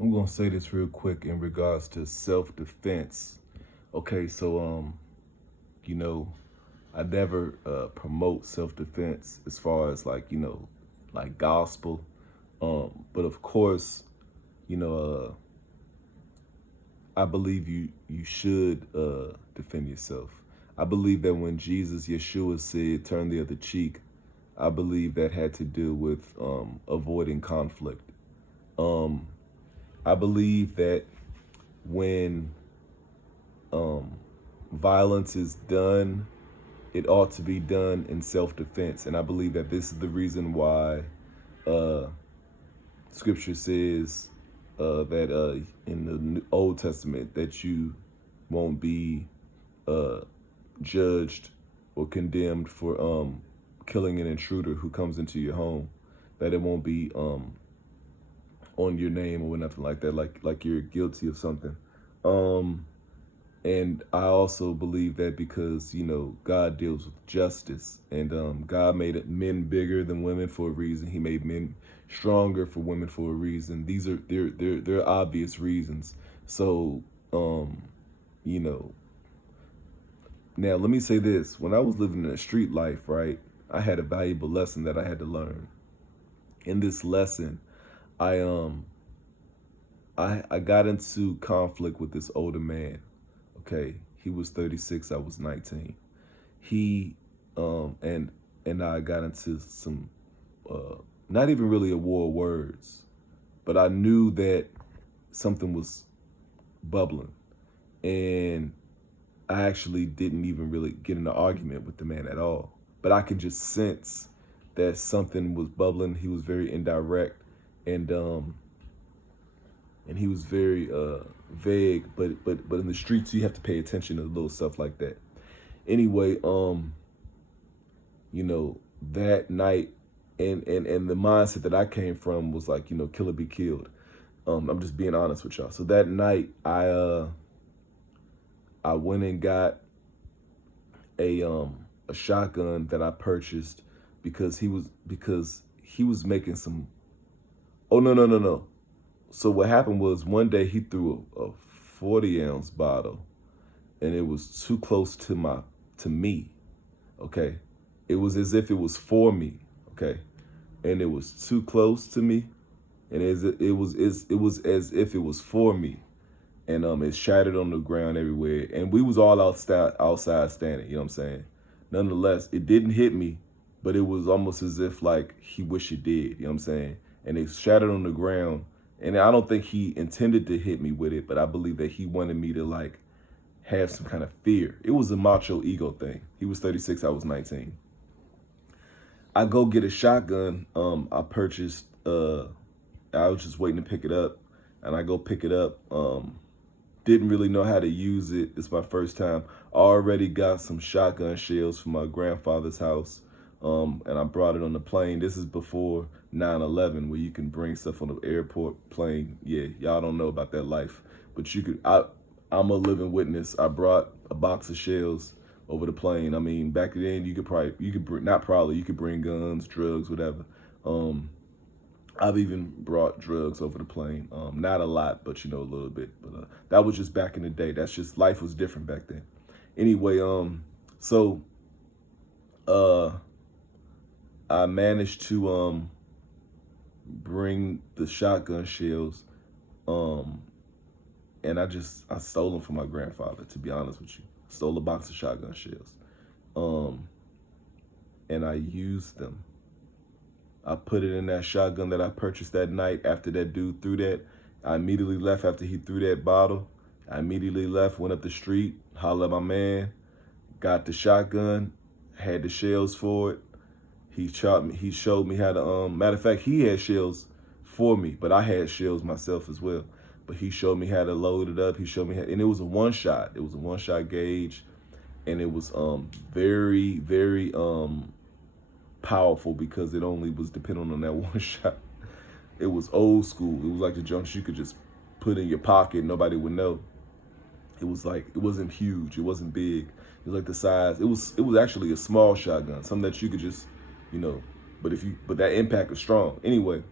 I'm gonna say this real quick in regards to self-defense. Okay, so you know, I never promote self-defense as far as like like gospel. But of course, you know, I believe you should defend yourself. I believe that when Jesus Yeshua said, "Turn the other cheek," I believe that had to do with avoiding conflict. Um, I believe that when um, violence is done, it ought to be done in self-defense. And I believe that this is the reason why uh, Scripture says that in the Old Testament that you won't be uh, judged or condemned for killing an intruder who comes into your home. That it won't be on your name or nothing like that, like you're guilty of something. Um, And I also believe that because, God deals with justice and God made men bigger than women for a reason. He made men stronger for women for a reason. They're obvious reasons. So, you know, now let me say this. When I was living in a street life, right, I had a valuable lesson that I had to learn. In this lesson, I um I got into conflict with this older man. Okay. He was 36, I was 19. He and I got into some uh not even really a war of words, but I knew that something was bubbling. And I actually didn't even really get in an argument with the man at all. But I could just sense that something was bubbling. He was very indirect and he was very vague, but in the streets you have to pay attention to little stuff like that. Anyway, that night and the mindset that I came from was like, kill or be killed. I'm just being honest with y'all. So that night I went and got a shotgun that I purchased because he was making some. Oh, no. So what happened was one day he threw a 40-ounce bottle and it was too close to me. Okay. It was as if it was for me. Okay. And it was too close to me. And it was as if it was for me. And it shattered on the ground everywhere. And we was all outside standing, you know what I'm saying? Nonetheless, it didn't hit me, but it was almost as if like he wished it did, you know what I'm saying? And it shattered on the ground. And I don't think he intended to hit me with it, but I believe that he wanted me to like have some kind of fear. It was a macho ego thing. He was 36, I was 19. I go get a shotgun. I purchased. I was just waiting to pick it up, and I go pick it up. Didn't really know how to use it. It's my first time. I already got some shotgun shells from my grandfather's house, and I brought it on the plane. This is before 9/11, where you can bring stuff on the airport plane. Yeah, y'all don't know about that life, but you could. I'm a living witness. I brought a box of shells over the plane. I mean, back then you could bring guns, drugs, whatever. Um, I've even brought drugs over the plane. Not a lot, but a little bit. But that was just back in the day. That's just life was different back then. Anyway, so uh, I managed to bring the shotgun shells, um, and I stole them from my grandfather. To be honest with you, stole a box of shotgun shells, um, and I used them. I put it in that shotgun that I purchased that night after that dude threw that. I immediately left after he threw that bottle. I immediately left, went up the street, hollered at my man, got the shotgun, had the shells for it. He showed me how to, matter of fact, he had shells for me, but I had shells myself as well. But he showed me how to load it up. He showed me how, and it was a one shot. It was a one shot gauge, and it was very, very powerful because it only was dependent on that one shot. It was old school. It was like the junks you could just put in your pocket, nobody would know. It was like it wasn't huge, it wasn't big. It was like the size. It was actually a small shotgun, something that you could just, you know, but that impact was strong. Anyway,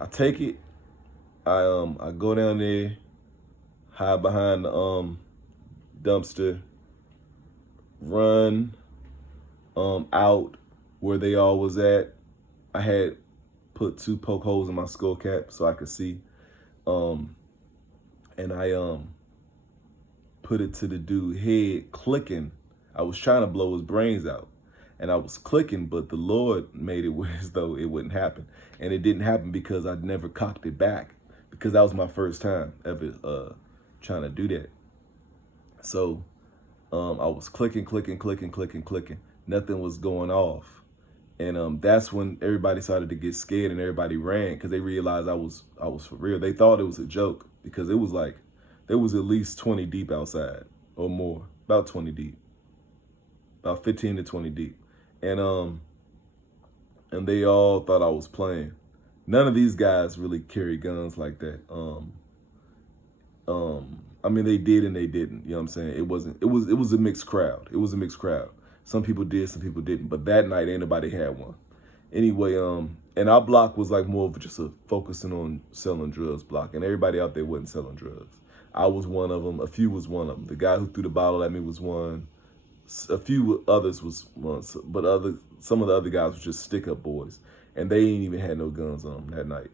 I take it, I go down there, hide behind the dumpster, run out where they all was at. I had put 2 poke holes in my skull cap so I could see. And I put it to the dude's head, clicking. I was trying to blow his brains out. And I was clicking, but the Lord made it as though it wouldn't happen. And it didn't happen because I'd never cocked it back, because that was my first time ever trying to do that. So I was clicking. Nothing was going off. And that's when everybody started to get scared and everybody ran because they realized I was for real. They thought it was a joke because it was like there was at least 20 deep outside or more, about 20 deep, about 15 to 20 deep. And they all thought I was playing. None of these guys really carry guns like that. I mean, they did and they didn't. You know what I'm saying? It was a mixed crowd. It was a mixed crowd. Some people did, some people didn't. But that night, ain't nobody had one. Anyway, and our block was like more of just a focusing on selling drugs block, and everybody out there wasn't selling drugs. I was one of them. A few was one of them. The guy who threw the bottle at me was one. A few others was one, but some of the other guys were just stick-up boys, and they ain't even had no guns on them that night.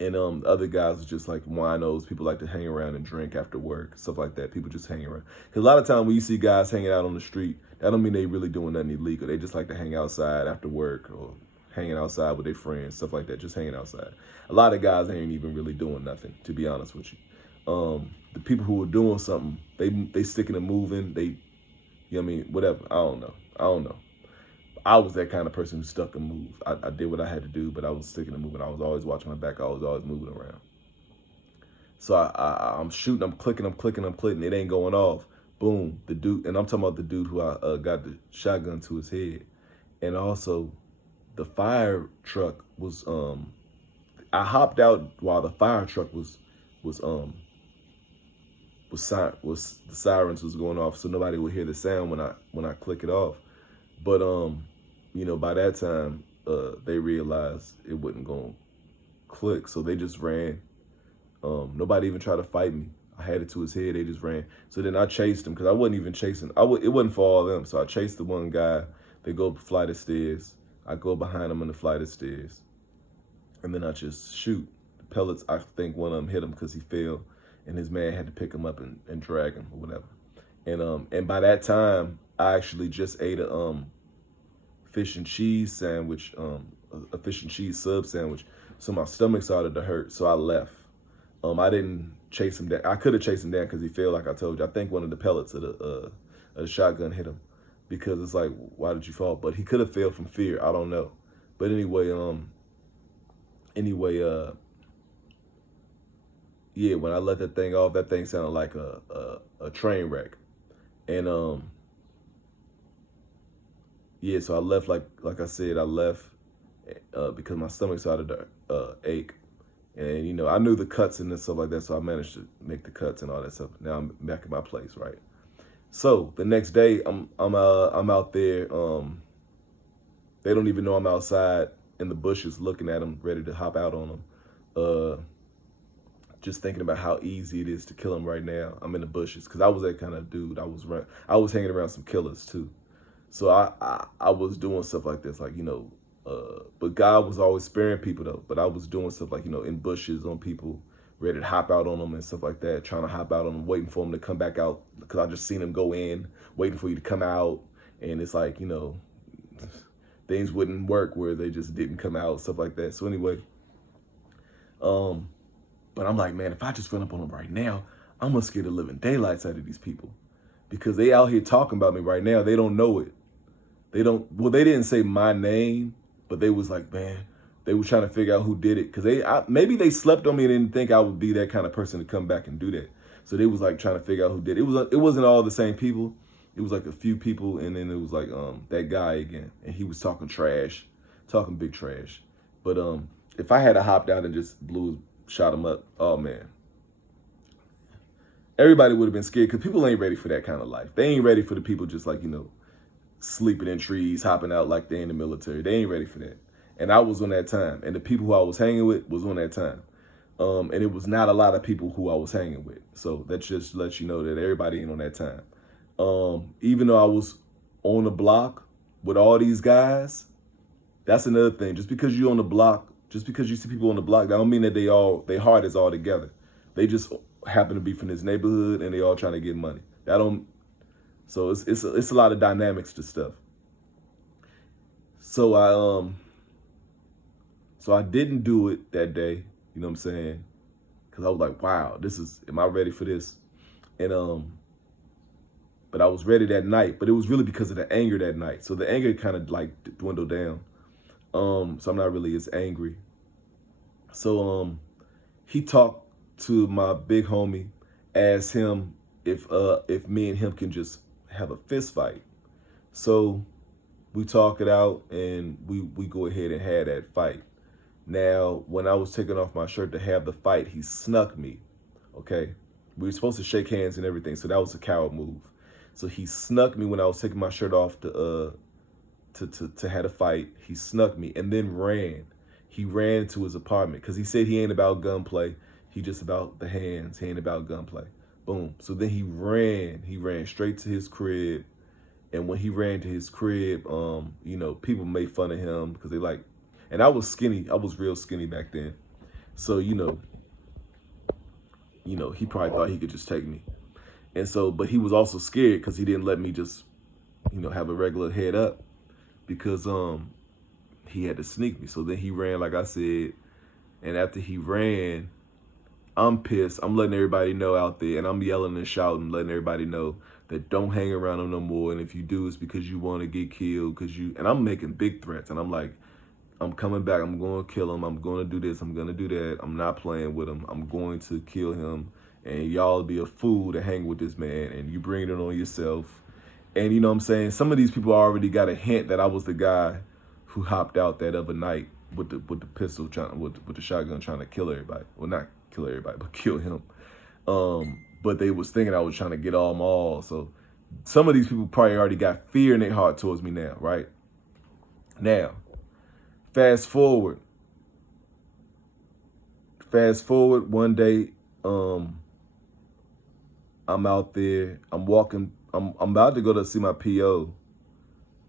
And the other guys was just like winos. People like to hang around and drink after work, stuff like that. People just hang around. Because a lot of time when you see guys hanging out on the street, that don't mean they really doing nothing illegal. They just like to hang outside after work or hanging outside with their friends, stuff like that, just hanging outside. A lot of guys ain't even really doing nothing, to be honest with you. The people who were doing something, they sticking and moving. They, you know what I mean, whatever. I don't know. I was that kind of person who stuck and moved. I did what I had to do, but I was sticking and moving. I was always watching my back. I was always moving around. So I'm shooting, I'm clicking. It ain't going off. Boom, the dude, and I'm talking about the dude who I got the shotgun to his head. And also, the fire truck was, I hopped out while the fire truck the sirens was going off, so nobody would hear the sound when I click it off. But you know, by that time, they realized it wasn't gonna click, so they just ran. Nobody even tried to fight me. I had it to his head, they just ran. So then I chased him because I wasn't even chasing. It wasn't for all of them. So I chased the one guy. They go up a flight of stairs. I go behind him on the flight of stairs, and then I just shoot. The pellets, I think one of them hit him because he fell, and his man had to pick him up and drag him or whatever. And by that time, I actually just ate a fish and cheese sandwich, a fish and cheese sub sandwich. So my stomach started to hurt, so I left. I didn't chase him down. I could have chased him down because he fell, like I told you. I think one of the pellets of the shotgun hit him because it's like, why did you fall? But he could have fell from fear. I don't know. But anyway, yeah, when I let that thing off, that thing sounded like a train wreck. And yeah, so I left, like I said, I left because my stomach started to ache. And, you know, I knew the cuts and stuff like that, so I managed to make the cuts and all that stuff. Now I'm back at my place, right? So the next day, I'm out there. They don't even know I'm outside in the bushes looking at them, ready to hop out on them. Just thinking about how easy it is to kill them right now. I'm in the bushes because I was that kind of dude. I was hanging around some killers too. So I was doing stuff like this, like, you know, but God was always sparing people though. But I was doing stuff like, you know, in bushes on people, ready to hop out on them and stuff like that, trying to hop out on them, waiting for them to come back out because I just seen them go in, waiting for you to come out. And it's like, you know, things wouldn't work where they just didn't come out, stuff like that. So anyway, but I'm like, man, if I just run up on them right now, I'm gonna scare the living daylights out of these people because they out here talking about me right now. They don't know it. They didn't say my name, but they was like, man, they were trying to figure out who did it. Because maybe they slept on me and didn't think I would be that kind of person to come back and do that. So they was like trying to figure out who did it. It wasn't all the same people. It was like a few people, and then it was like that guy again. And he was talking trash, talking big trash. But if I had hopped out and just shot him up, oh man. Everybody would have been scared because people ain't ready for that kind of life. They ain't ready for the people just like, you know, sleeping in trees, hopping out like they in the military. They ain't ready for that. And I was on that time. And the people who I was hanging with was on that time. And it was not a lot of people who I was hanging with. So that just lets you know that everybody ain't on that time. Even though I was on the block with all these guys, that's another thing. Just because you on the block, just because you see people on the block, that don't mean that they heart is all together. They just happen to be from this neighborhood and they all trying to get money. That don't. So it's a lot of dynamics to stuff. So I didn't do it that day. You know what I'm saying? Because I was like, wow, am I ready for this? And but I was ready that night. But it was really because of the anger that night. So the anger kind of like dwindled down. So I'm not really as angry. So he talked to my big homie, asked him if me and him can just have a fist fight. So we talk it out and we go ahead and have that fight. Now, when I was taking off my shirt to have the fight, he snuck me. Okay, we were supposed to shake hands and everything, so that was a coward move. So he snuck me when I was taking my shirt off to have a fight. He snuck me and then ran. He ran to his apartment because he said he ain't about gunplay. He just about the hands. He ain't about gunplay. Boom. So then he ran. He ran straight to his crib. And when he ran to his crib, you know, people made fun of him because they like, and I was skinny. I was real skinny back then. So, you know, he probably thought he could just take me. And so, but he was also scared because he didn't let me just, have a regular head up because he had to sneak me. So then he ran, like I said, and after he ran, I'm pissed. I'm letting everybody know out there, and I'm yelling and shouting, letting everybody know that don't hang around him no more. And if you do, it's because you want to get killed. And I'm making big threats, and I'm like, I'm coming back. I'm going to kill him. I'm going to do this. I'm going to do that. I'm not playing with him. I'm going to kill him. And y'all be a fool to hang with this man, and you bring it on yourself. And you know what I'm saying? Some of these people already got a hint that I was the guy who hopped out that other night with the pistol, with the shotgun, trying to kill everybody. Well, not kill everybody, but kill him. But they was thinking I was trying to get all them all. So some of these people probably already got fear in their heart towards me now, right? Now, fast forward one day, I'm out there, I'm walking, I'm about to go to see my PO.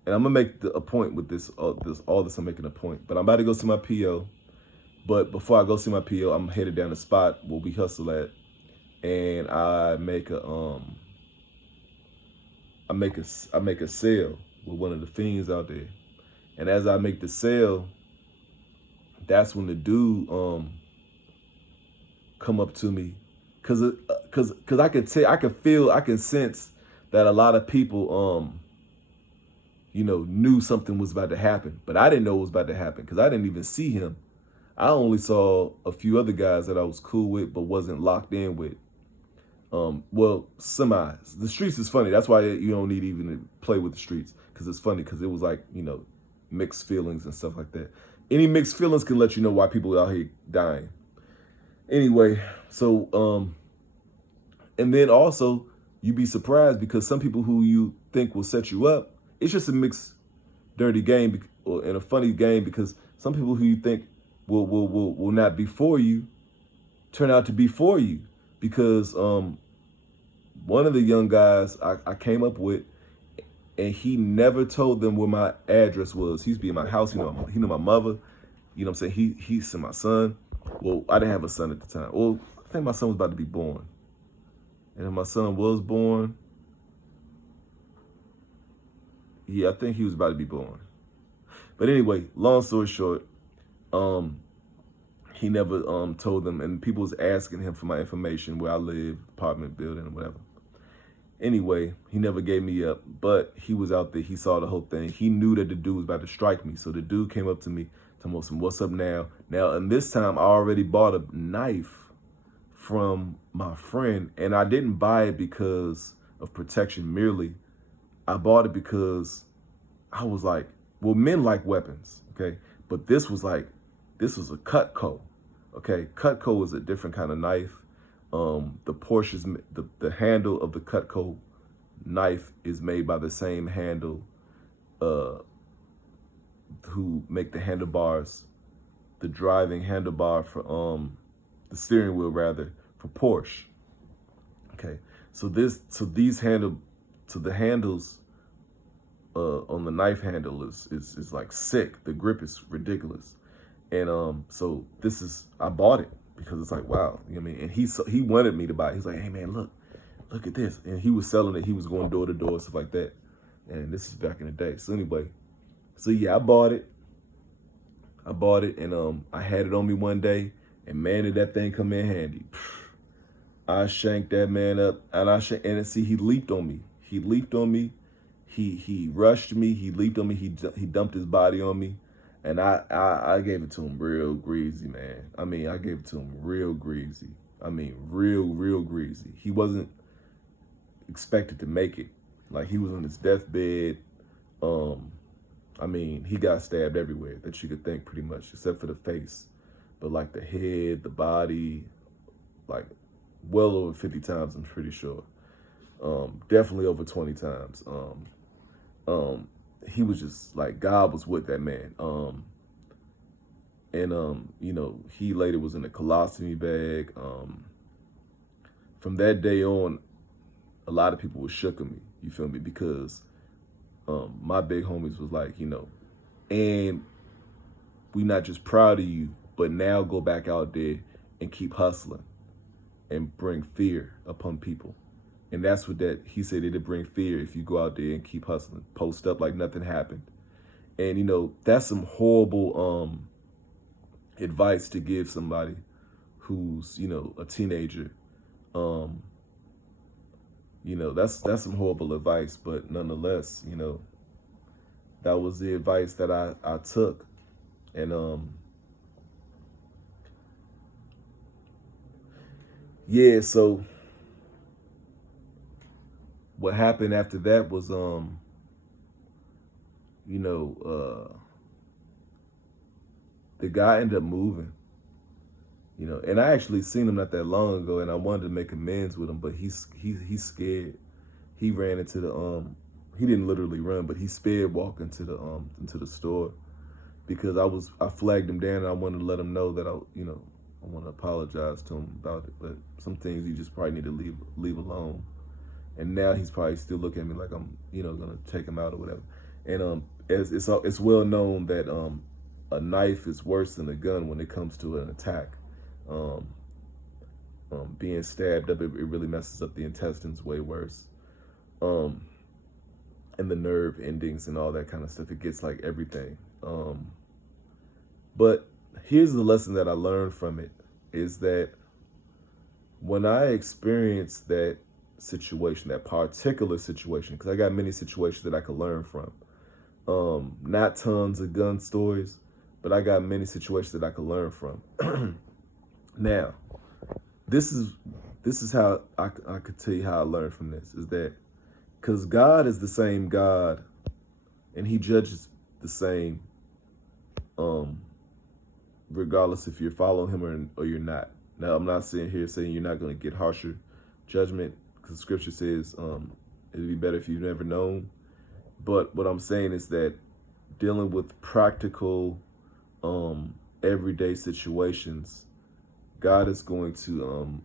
And I'm gonna make a point with this, all this I'm making a point. But I'm about to go see my PO. But before I go see my PO, I'm headed down the spot where we hustle at. And I make a sale with one of the fiends out there. And as I make the sale, that's when the dude come up to me, cause I can sense that a lot of people knew something was about to happen, but I didn't know it was about to happen because I didn't even see him. I only saw a few other guys that I was cool with but wasn't locked in with. Well, semis. The streets is funny. That's why you don't need even to play with the streets, because it's funny, because it was like, mixed feelings and stuff like that. Any mixed feelings can let you know why people are out here dying. Anyway, so, and then also, you'd be surprised because some people who you think will set you up, it's just a mixed, dirty game and a funny game, because some people who you think will not be for you turn out to be for you. Because one of the young guys I came up with, and he never told them where my address was. He used to be in my house. He knew my mother. You know what I'm saying? He sent my son. Well, I didn't have a son at the time. Well, I think my son was about to be born. And if my son was born, yeah, I think he was about to be born. But anyway, long story short, he never told them, and people was asking him for my information, where I live, apartment building, or whatever. Anyway, he never gave me up, but he was out there. He saw the whole thing. He knew that the dude was about to strike me. So the dude came up to me, told me, what's up now? Now, and this time I already bought a knife from my friend, and I didn't buy it because of protection merely. I bought it because I was like, well, men like weapons, okay? But this was a Cutco, okay? Cutco is a different kind of knife. The handle of the Cutco knife is made by the same handle who make the handlebars, the driving handlebar for the steering wheel rather, for Porsche. Okay, so the handles on the knife handle is like sick. The grip is ridiculous, and so I bought it because it's like, wow, you know what I mean. And he wanted me to buy it. He's like, hey man, look at this, and he was selling it. He was going door to door, stuff like that. And this is back in the day. So anyway, so yeah, I bought it, and I had it on me one day, and man, did that thing come in handy. I shanked that man up, and see, he leaped on me. He rushed me. He leaped on me. He dumped his body on me, and I gave it to him real greasy, man. I mean, I gave it to him real greasy. I mean, real greasy. He wasn't expected to make it. Like, he was on his deathbed. I mean, he got stabbed everywhere that you could think, pretty much, except for the face. But like the head, the body, like well over 50 times, I'm pretty sure. Definitely over 20 times. He was just like, God was with that man. You know, he later was in a colostomy bag. From that day on, a lot of people were shook of me, you feel me? Because my big homies was like, you know, and we not just proud of you, but now go back out there and keep hustling and bring fear upon people. And that's what he said, it'll bring fear if you go out there and keep hustling, post up like nothing happened. And, you know, that's some horrible advice to give somebody who's, you know, a teenager. You know, that's some horrible advice, but nonetheless, you know, that was the advice that I took. And yeah, so what happened after that was you know, the guy ended up moving. You know, and I actually seen him not that long ago, and I wanted to make amends with him, but he's scared. He ran into the he didn't literally run, but he sped walk into the store, because I flagged him down, and I wanted to let him know that I want to apologize to him about it, but some things you just probably need to leave alone. And now he's probably still looking at me like I'm, you know, gonna take him out or whatever. And as it's well known that a knife is worse than a gun when it comes to an attack. Being stabbed up, it really messes up the intestines way worse. And the nerve endings and all that kind of stuff. It gets like everything. But here's the lesson that I learned from it, is that when I experienced that situation, that particular situation, because I got many situations that I could learn from. Not tons of gun stories, but I got many situations that I could learn from. Now, this is how I could tell you how I learned from this, is that because God is the same God, and he judges the same, regardless if you're following him or you're not. Now, I'm not sitting here saying you're not going to get harsher judgment, because scripture says it'd be better if you've never known. But what I'm saying is that dealing with practical, everyday situations, God is going to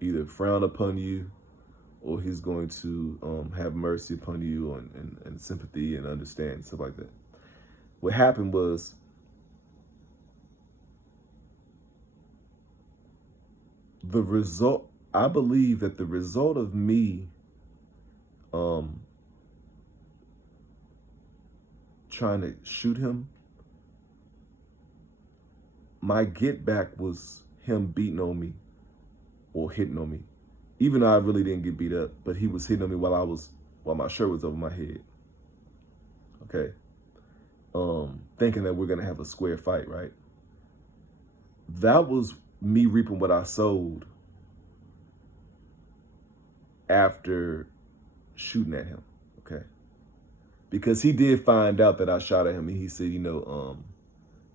either frown upon you, or he's going to have mercy upon you, and sympathy and understanding, stuff like that. What happened was, I believe that the result of me trying to shoot him, my get back was him beating on me or hitting on me. Even though I really didn't get beat up, but he was hitting on me while my shirt was over my head. Okay. Thinking that we're gonna have a square fight, right? That was me reaping what I sowed after shooting at him. Okay. Because he did find out that I shot at him, and he said, you know,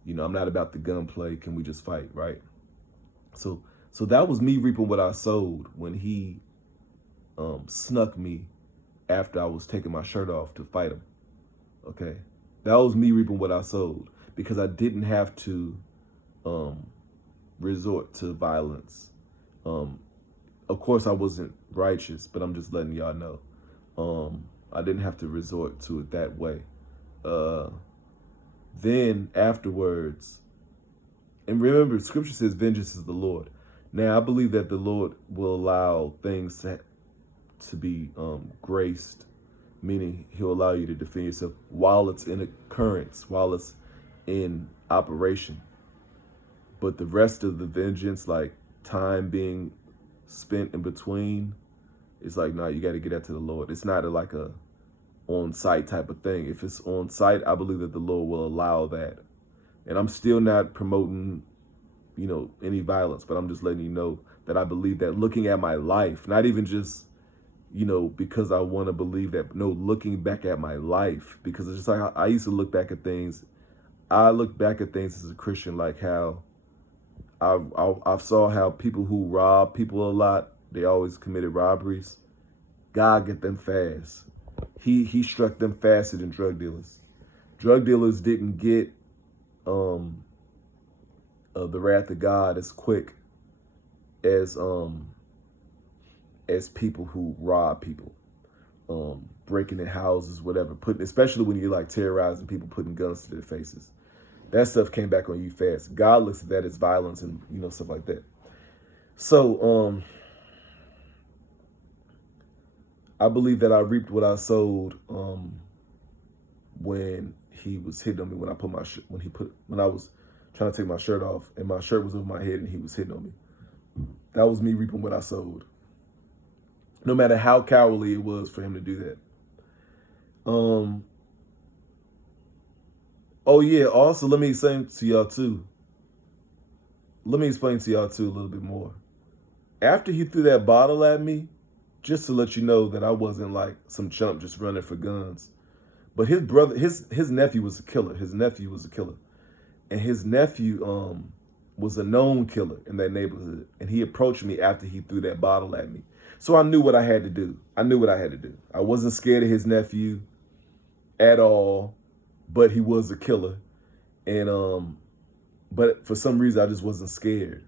I'm not about the gunplay. Can we just fight, right? So that was me reaping what I sowed when he snuck me after I was taking my shirt off to fight him. Okay, that was me reaping what I sowed, because I didn't have to resort to violence. Of course, I wasn't righteous, but I'm just letting y'all know. I didn't have to resort to it that way. Then afterwards, and remember, Scripture says, "Vengeance is the Lord." Now, I believe that the Lord will allow things to be graced, meaning He'll allow you to defend yourself while it's in occurrence, while it's in operation. But the rest of the vengeance, like time being spent in between, it's like, no, you got to get that to the Lord. It's not like a on-site type of thing. If it's on-site, I believe that the Lord will allow that. And I'm still not promoting, any violence, but I'm just letting you know that I believe that, looking at my life, not even just, because I want to believe that, no, looking back at my life, because it's just like I used to look back at things. I look back at things as a Christian, like how I saw how people who rob people a lot, they always committed robberies. God get them fast. He struck them faster than drug dealers. Drug dealers didn't get the wrath of God as quick as people who rob people, breaking in houses, whatever. Especially when you're like terrorizing people, putting guns to their faces. That stuff came back on you fast. God looks at that as violence and stuff like that. So I believe that I reaped what I sowed when he was hitting on me, when I was trying to take my shirt off and my shirt was over my head and he was hitting on me. That was me reaping what I sowed. No matter how cowardly it was for him to do that. Oh yeah, also let me explain to y'all too. A little bit more. After he threw that bottle at me, just to let you know that I wasn't like some chump just running for guns. But his brother, his nephew was a killer. And his nephew was a known killer in that neighborhood. And he approached me after he threw that bottle at me. So I knew what I had to do. I wasn't scared of his nephew at all, but he was a killer. And but for some reason I just wasn't scared.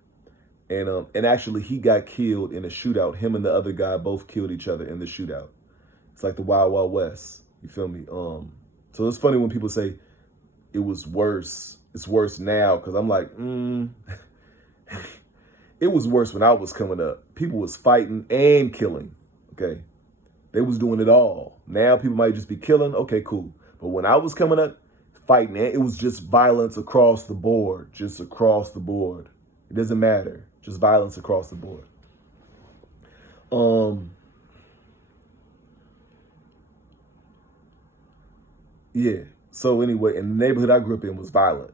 And actually he got killed in a shootout. Him and the other guy both killed each other in the shootout. It's like the Wild Wild West. You feel me? So it's funny when people say it was worse. It's worse now, because I'm like, it was worse when I was coming up. People was fighting and killing. Okay. They was doing it all. Now people might just be killing. Okay, cool. But when I was coming up, fighting, it was just violence across the board. Just across the board. It doesn't matter. Just violence across the board. Yeah. So anyway, in the neighborhood I grew up in was violent.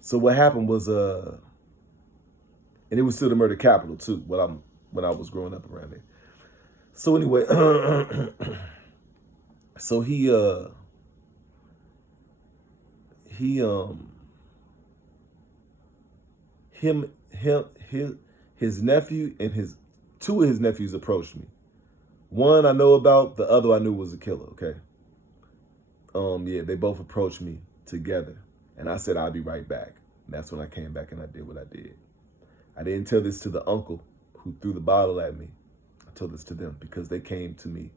So what happened was, and it was still the murder capital too, when I was growing up around there. So anyway, so his nephew and two of his nephews approached me. One I know about, the other I knew was a killer, okay? Yeah, they both approached me together. And I said, I'll be right back. And that's when I came back and I did what I did. I didn't tell this to the uncle who threw the bottle at me. I told this to them because they came to me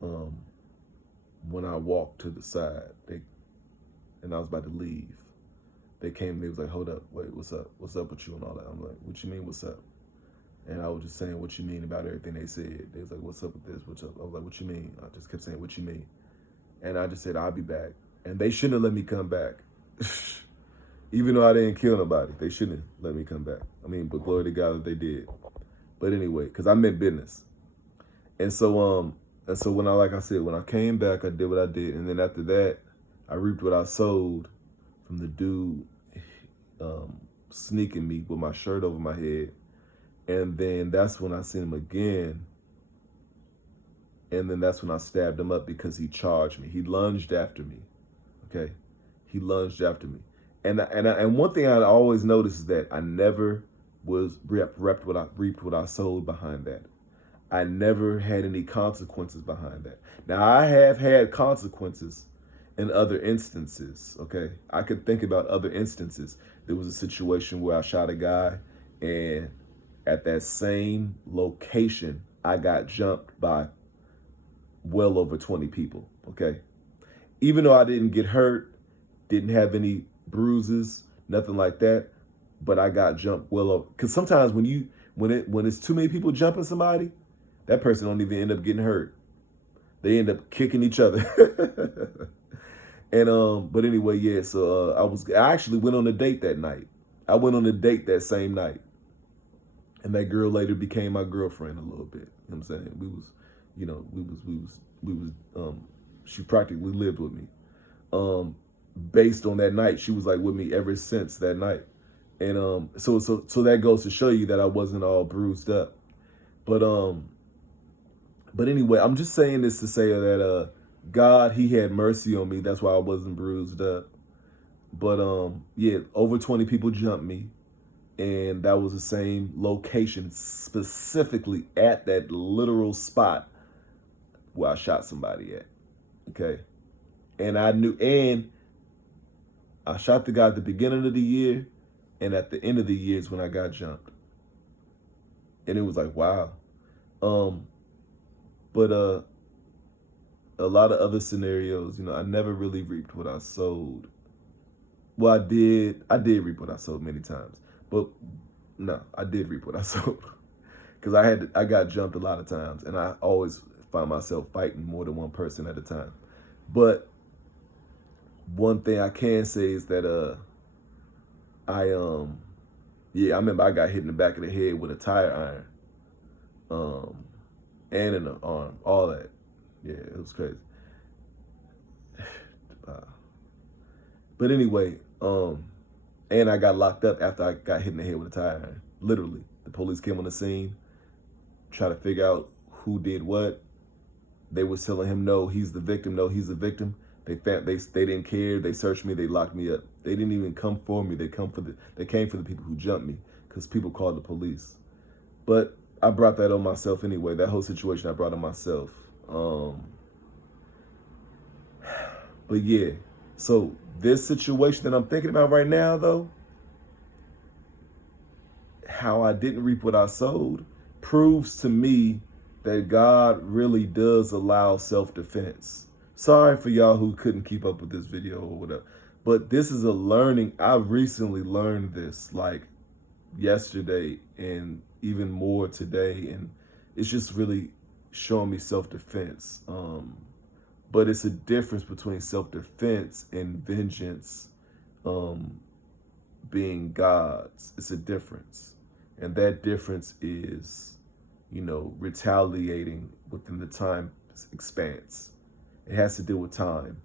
when I walked to the side. And I was about to leave. They came and they was like, hold up, wait, what's up? What's up with you and all that? I'm like, what you mean, what's up? And I was just saying, what you mean about everything they said? They was like, what's up with this? What's up? I was like, what you mean? I just kept saying, what you mean? And I just said, I'll be back. And they shouldn't have let me come back. Even though I didn't kill nobody, they shouldn't have let me come back. I mean, but glory to God that they did. But anyway, because I meant business. And so when I came back, I did what I did. And then after that, I reaped what I sowed from the dude sneaking me with my shirt over my head. And then that's when I seen him again. And then that's when I stabbed him up because he charged me. He lunged after me. Okay? He lunged after me. And one thing I always noticed is that I never was reaped what I sowed behind that. I never had any consequences behind that. Now, I have had consequences in other instances, okay? I could think about other instances. There was a situation where I shot a guy, and at that same location, I got jumped by well over 20 people, okay? Even though I didn't get hurt, didn't have any bruises, nothing like that, but I got jumped well over. Because sometimes when it's too many people jumping somebody, that person don't even end up getting hurt. They end up kicking each other. And but anyway, yeah. So I actually went on a date that night. I went on a date that same night, and that girl later became my girlfriend a little bit. You know what I'm saying? She practically lived with me. Based on that night, she was like with me ever since that night. And so that goes to show you that I wasn't all bruised up. But anyway, I'm just saying this to say that God, he had mercy on me. That's why I wasn't bruised up. But yeah, over 20 people jumped me, and that was the same location, specifically at that literal spot where I shot somebody at. Okay. And I shot the guy at the beginning of the year, and at the end of the year is when I got jumped. And it was like, wow. But a lot of other scenarios, I never really reaped what I sowed. Well, I did reap what I sowed many times, but no, I did reap what I sowed, because I got jumped a lot of times, and I always find myself fighting more than one person at a time. But one thing I can say is that I remember I got hit in the back of the head with a tire iron, and in the arm, all that. Yeah, it was crazy. But anyway, and I got locked up after I got hit in the head with a tire iron. Literally, the police came on the scene, try to figure out who did what. They was telling him, no, he's the victim. No, he's the victim. They didn't care. They searched me. They locked me up. They didn't even come for me. They came for the people who jumped me, because people called the police. But I brought that on myself anyway. That whole situation I brought on myself. But yeah, so this situation that I'm thinking about right now, though, how I didn't reap what I sowed, proves to me that God really does allow self-defense. Sorry for y'all who couldn't keep up with this video or whatever, but this is a learning. I recently learned this, like yesterday, and even more today, and it's just really showing me self-defense. But it's a difference between self-defense and vengeance being God's. It's a difference. And that difference is, retaliating within the time expanse. It has to deal with time.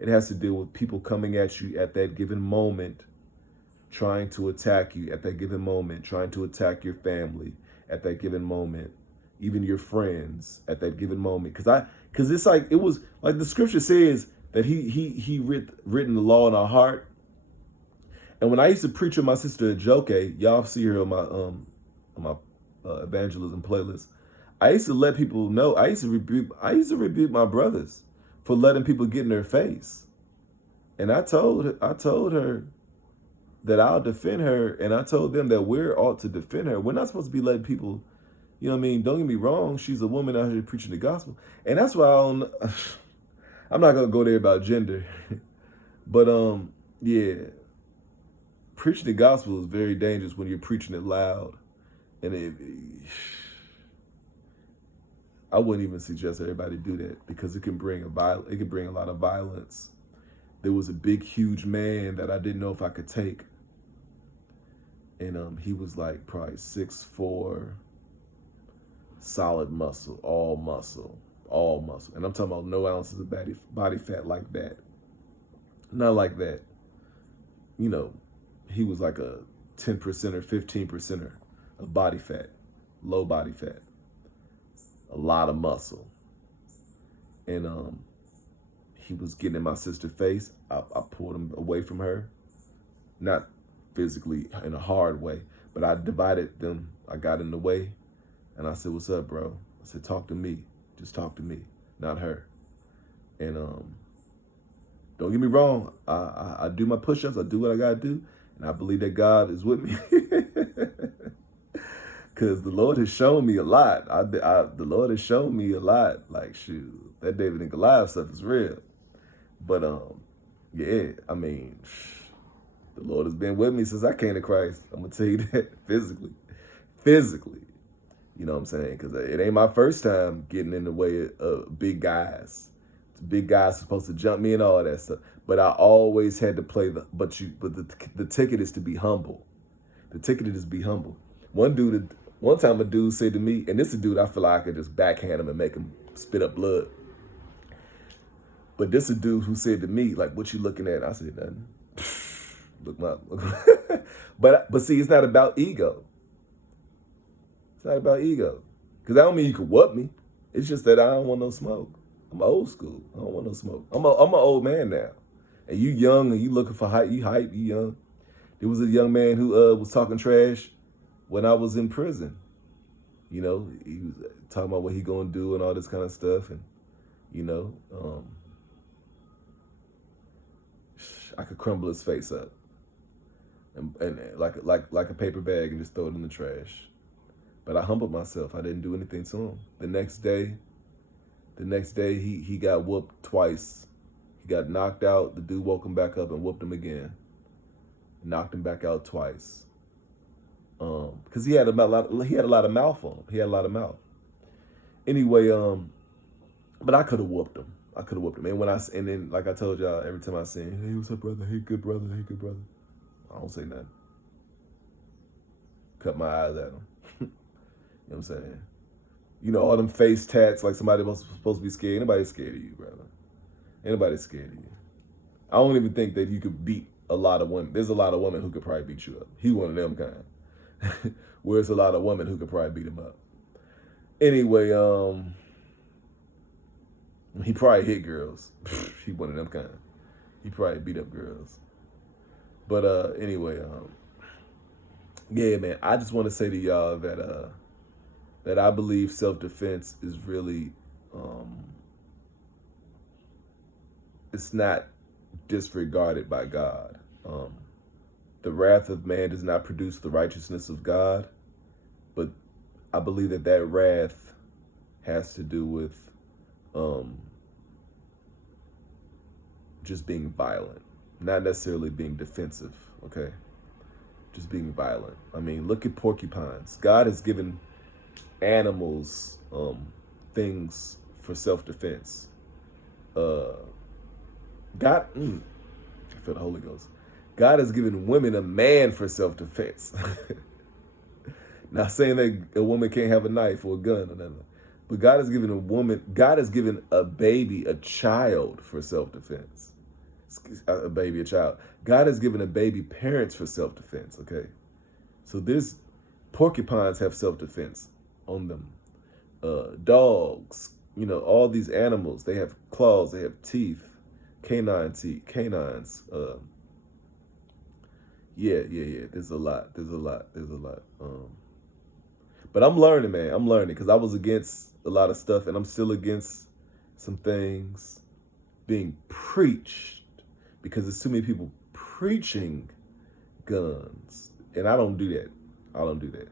It has to deal with people coming at you at that given moment, trying to attack you at that given moment, trying to attack your family at that given moment, even your friends at that given moment. Because it's like, it was like the scripture says that he written the law in our heart. And when I used to preach with my sister Joke, y'all see her on my evangelism playlist, I used to let people know, I used to rebuke my brothers for letting people get in their face. And I told her that I'll defend her, and I told them that we're ought to defend her. We're not supposed to be letting people, don't get me wrong, she's a woman out here preaching the gospel. And that's why I'm not gonna go there about gender. But yeah, preaching the gospel is very dangerous when you're preaching it loud. And I wouldn't even suggest everybody do that, because it can bring a lot of violence. There was a big, huge man that I didn't know if I could take. And he was like probably 6'4", solid muscle, all muscle. And I'm talking about no ounces of body fat like that. Not like that. He was like a 10% or 15% of body fat, low body fat, a lot of muscle. And he was getting in my sister's face. I pulled him away from her, not physically in a hard way, but I divided them. I got in the way, and I said, "What's up, bro?" I said, "Talk to me. Just talk to me, not her. And don't Don't get me wrong. I do my push-ups. I do what I gotta do, and I believe that God is with me. Cause the Lord has shown me a lot. The Lord has shown me a lot. Like, shoot, that David and Goliath stuff is real. But yeah, I mean, the Lord has been with me since I came to Christ. I'm gonna tell you that physically. You know what I'm saying? Because it ain't my first time getting in the way of big guys. Big guys supposed to jump me and all that stuff. But I always had to play but the ticket is to be humble. The ticket is to be humble. One time a dude said to me, and this is a dude I feel like I could just backhand him and make him spit up blood. But this is a dude who said to me, like, what you looking at? I said, nothing. Look. But see, it's not about ego. It's not about ego. Because I don't mean you could whoop me. It's just that I don't want no smoke. I'm old school. I don't want no smoke. I'm an old man now. And you young and you looking for hype. You young. There was a young man who was talking trash when I was in prison. You know, he was talking about what he gonna do and all this kind of stuff. And, you know, I could crumble his face up. And like a paper bag and just throw it in the trash. But I humbled myself. I didn't do anything to him. The next day, he got whooped twice. He got knocked out. The dude woke him back up and whooped him again. Knocked him back out twice. Because he had a lot of mouth on him. He had a lot of mouth. Anyway, but I could have whooped him. And then like I told y'all, every time I see him, hey, what's up, brother? Hey, good brother. Hey, good brother. I don't say nothing. Cut my eyes at him. You know what I'm saying? You know, all them face tats like somebody was supposed to be scared. Nobody's scared of you, brother. Anybody's scared of you. I don't even think that you could beat a lot of women. There's a lot of women who could probably beat you up. He one of them kind. Where's a lot of women who could probably beat him up. Anyway, he probably hit girls. He one of them kind. He probably beat up girls. But anyway, yeah, man, I just want to say to y'all that I believe self-defense is really, it's not disregarded by God. The wrath of man does not produce the righteousness of God, but I believe that wrath has to do with just being violent, not necessarily being defensive, okay? Just being violent. I mean, look at porcupines. God has given animals things for self-defense. I feel the Holy Ghost. God has given women a man for self-defense. Not saying that a woman can't have a knife or a gun or nothing, but God has given a baby, a child for self-defense. A baby, a child. God has given a baby parents for self-defense, okay? So porcupines have self-defense on them. Dogs, you know, all these animals, they have claws, they have teeth, canines. Yeah. There's a lot. But I'm learning, man. I'm learning because I was against a lot of stuff and I'm still against some things being preached because there's too many people preaching guns. And I don't do that. I don't do that.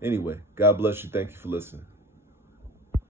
Anyway, God bless you. Thank you for listening.